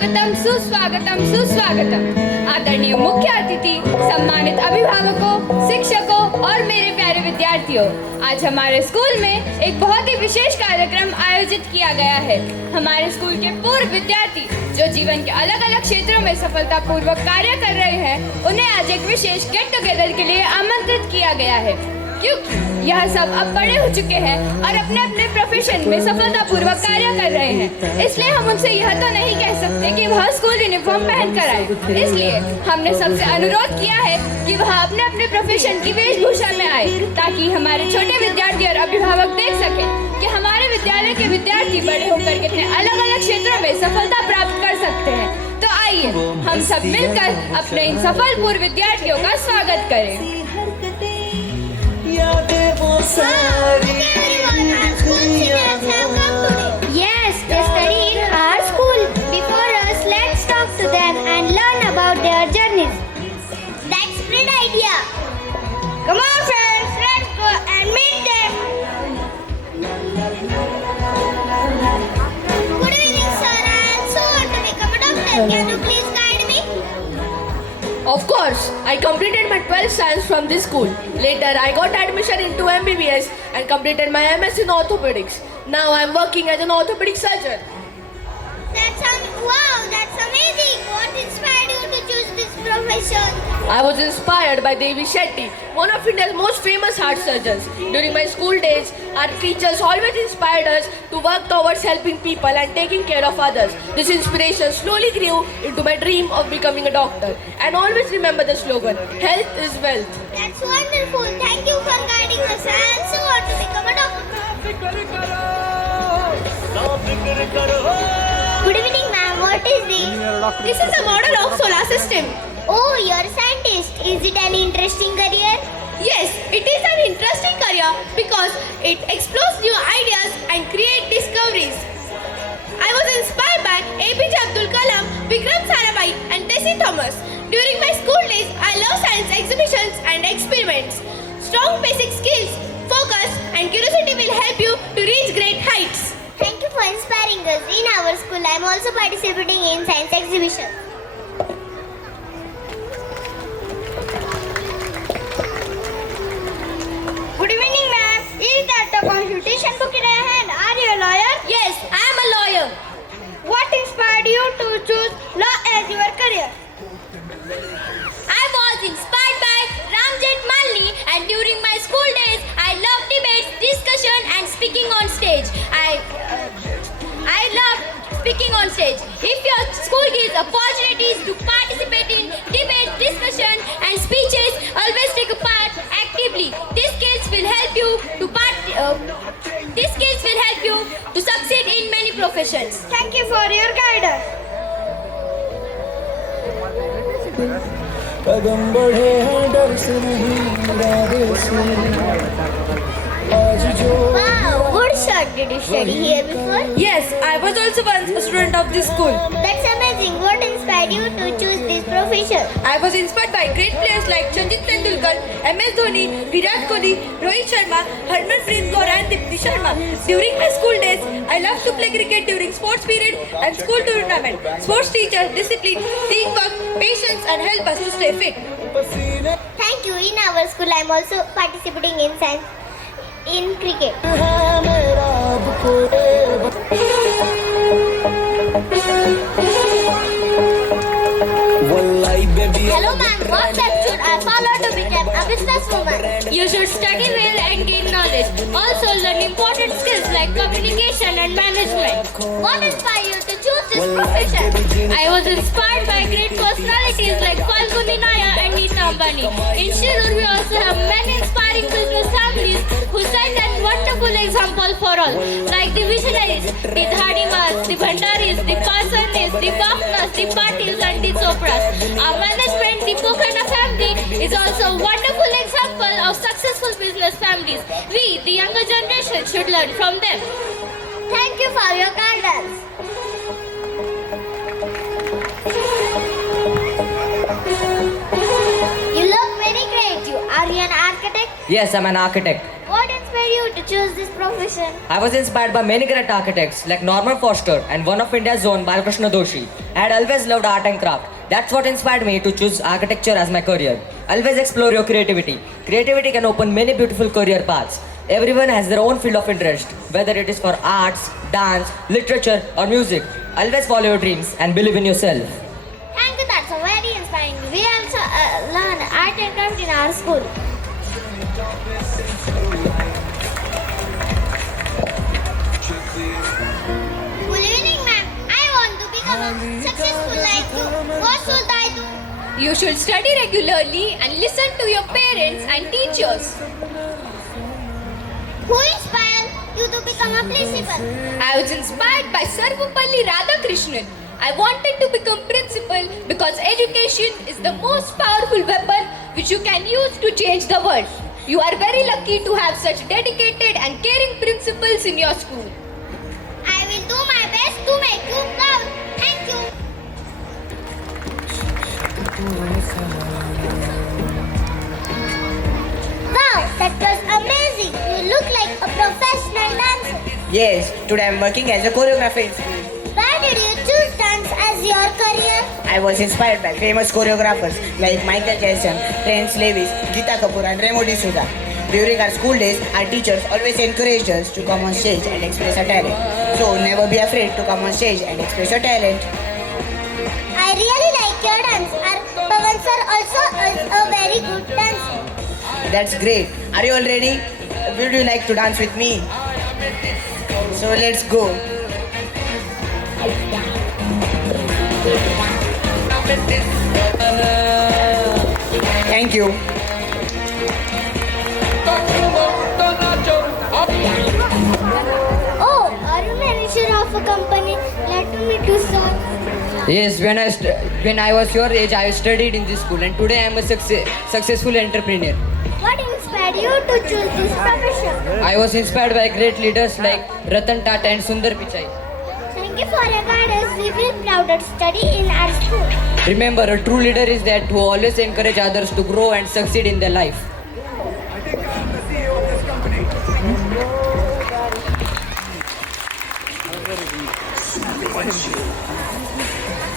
सुस्वागतम सुस्वागतम सुस्वागतम। आदरणीय मुख्य अतिथि, सम्मानित अभिभावकों, शिक्षकों और मेरे प्यारे विद्यार्थियों, आज हमारे स्कूल में एक बहुत ही विशेष कार्यक्रम आयोजित किया गया है। हमारे स्कूल के पूर्व विद्यार्थी जो जीवन के अलग अलग क्षेत्रों में सफलतापूर्वक कार्य कर रहे हैं, उन्हें आज एक विशेष गेट टुगेदर के लिए आमंत्रित किया गया है, क्योंकि यह सब अब बड़े हो चुके हैं और अपने अपने प्रोफेशन में सफलतापूर्वक कार्य कर रहे हैं। इसलिए हम उनसे यह तो नहीं कह सकते कि वह स्कूल यूनिफॉर्म पहन कर आए। इसलिए हमने सबसे अनुरोध किया है कि वह अपने अपने प्रोफेशन की वेशभूषा में आए, ताकि हमारे छोटे विद्यार्थी और अभिभावक देख सकें कि हमारे विद्यालय के विद्यार्थी बड़े होकर कितने अलग अलग क्षेत्रों में सफलता प्राप्त कर सकते हैं। तो आइए हम सब मिलकर अपने इन सफल पूर्व विद्यार्थियों का स्वागत करें। Yes, they study in our school. Before us, let's talk to them and learn about their journeys. That's a great idea. Come on, friends, let's go and meet them. Good evening, sir. I also want to become a doctor. Can you please guide me? Of course, I completed my 12th science from this school. Later, I got admission into MBBS and completed my MS in orthopedics. Now I am working as an orthopedic surgeon. Wow, that's amazing. What inspired you to choose this profession? I was inspired by Devi Shetty, one of India's most famous heart surgeons. During my school days, our teachers always inspired us to work towards helping people and taking care of others. This inspiration slowly grew into my dream of becoming a doctor. And always remember the slogan, health is wealth. That's wonderful. Thank you for guiding us. I also want to become a doctor. Good evening, ma'am. What is this? This is a model of solar system. Oh, you're a scientist. Is it an interesting career? Yes, it is an interesting career because it explores new ideas and create discoveries. I was inspired by APJ Abdul Kalam, Vikram Sarabhai and Tessie Thomas. During my school days, I love science exhibitions and experiments. Strong basic skills, focus and curiosity will help you to reach great heights. Thank you for inspiring us. In our school, I'm also participating in science exhibition. Good evening, ma'am. Is that a consultation book in your hand? Are you a lawyer? Yes, I am a lawyer. What inspired you to choose law as your career? I was inspired by Ram Jethmalani, and during my school days, I loved debates, discussion and speaking on stage. I loved speaking on stage. If your school gives opportunities to participate in debates, discussion and speeches, always take a part actively. These skills will help you to succeed in many professions. Thank you for your guidance. कदम बढ़े हैं डर से नहीं इरादे से आज जो Wow, good shot. Did you study here before? Yes, I was also once a student of this school. That's amazing. What inspired you to choose this profession? I was inspired by great players like Sachin Tendulkar, MS Dhoni, Virat Kohli, Rohit Sharma, Harmanpreet Kaur and Dipti Sharma. During my school days, I loved to play cricket during sports period and school tournament. Sports teachers, discipline, teamwork, patience and help us to stay fit. Thank you. In our school, I'm also participating in science in cricket. है मेरा अब कोई वल्लाई baby Hello, ma'am. What step should I follow to become a businesswoman? You should study well and gain knowledge. Also learn important skills like communication and management. What inspired you to choose this profession? I was inspired by great personalities like Falguni Nayar and Neeta Ambani. In Shirur, we also have many inspiring business families who set a wonderful example for all, like the visionaries, the Dhadimas, the Bhandaris, the Pasanis, the Bafnas, the Patils and the Chopras. Our management, the Pokhara family, is also a wonderful example of successful business families. We, the younger generation, should learn from them. Thank you for your guidance. You look very creative. Are you an architect? Yes, I'm an architect. What inspired you to choose this profession? I was inspired by many great architects like Norman Foster and one of India's own Balakrishna Doshi. I had always loved art and craft. That's what inspired me to choose architecture as my career. Always explore your creativity. Creativity can open many beautiful career paths. Everyone has their own field of interest, whether it is for arts, dance, literature, or music. Always follow your dreams and believe in yourself. Thank you, that's a very inspiring. We also learn art and craft in our school. Good evening, ma'am. I want to become a successful like you. What should I do? You should study regularly and listen to your parents and teachers. Who inspired you to become a principal? I was inspired by Sarvapalli Radhakrishnan. I wanted to become principal because education is the most powerful weapon which you can use to change the world. You are very lucky to have such dedicated and caring principals in your school. I will do my best to make you proud. Thank you. Wow, that was amazing. You look like a professional dancer. Yes, today I'm working as a choreographer in school. Why did you choose dance as your career? I was inspired by famous choreographers like Michael Jackson, Terence Lewis, Geeta Kapoor and Remo D'Souza. During our school days, our teachers always encouraged us to come on stage and express our talent. So never be afraid to come on stage and express your talent. I really like your dance. Our Pawan sir also is a very good dancer. That's great. Are you all ready? Would you like to dance with me? So let's go. Thank you. Oh, are you manager of a company? Let me meet you, sir. Yes, when I was your age, I studied in this school, and today I am a successful entrepreneur. What inspired you to choose this profession? I was inspired by great leaders like Ratan Tata and Sundar Pichai. Thank you for your guidance. We feel proud to study in our school. Remember, a true leader is that who always encourage others to grow and succeed in their life.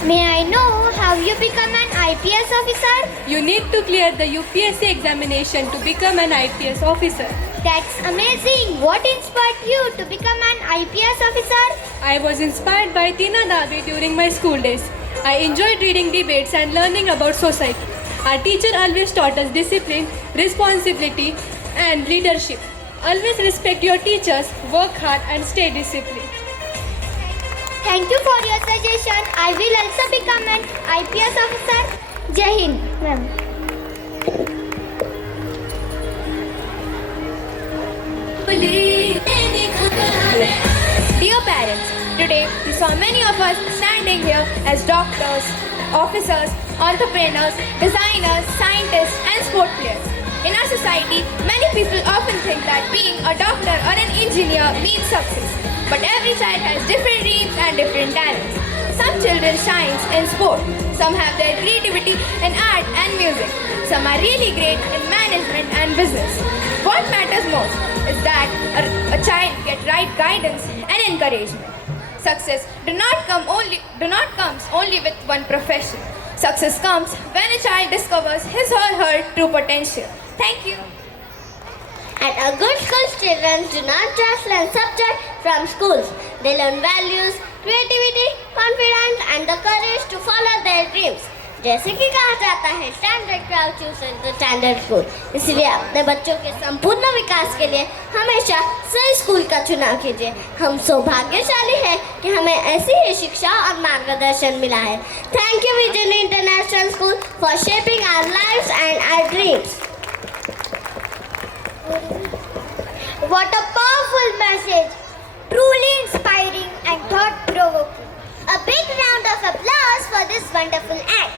May I know how you become an IPS officer? You need to clear the UPSC examination to become an IPS officer. That's amazing. What inspired you to become an IPS officer? I was inspired by Tina Davi during my school days. I enjoyed reading debates and learning about society. Our teacher always taught us discipline, responsibility, and leadership. Always respect your teachers, work hard, and stay disciplined. Thank you for your suggestion. I will also become an IPS officer. Jai Hind, ma'am. Dear parents, today we saw many of us standing here as doctors, officers, entrepreneurs, designers, scientists, and sport players. In our society, many people often think that being a doctor or an engineer means success. But every child has different dreams and different talents. Some children shine in sport, some have their creativity in art and music, some are really great in management and business. What matters most is that a child get right guidance and encouragement. Success do not comes only with one profession. Success comes when a child discovers his or her true potential. Thank you. At a good school, children do not just learn subjects from schools. They learn values, creativity, confidence, and the courage to follow their dreams. जैसे कि कहा जाता है standard crowd chooses the standard school, इसलिए अपने बच्चों के संपूर्ण विकास के लिए हमेशा सही स्कूल का चुनाव कीजिए। हम सौभाग्यशाली हैं कि हमें ऐसी ही शिक्षा और मार्गदर्शन मिला है। Thank you vision international school for shaping our lives and our dreams. What a powerful message! Truly inspiring and thought-provoking. A big round of applause for this wonderful act.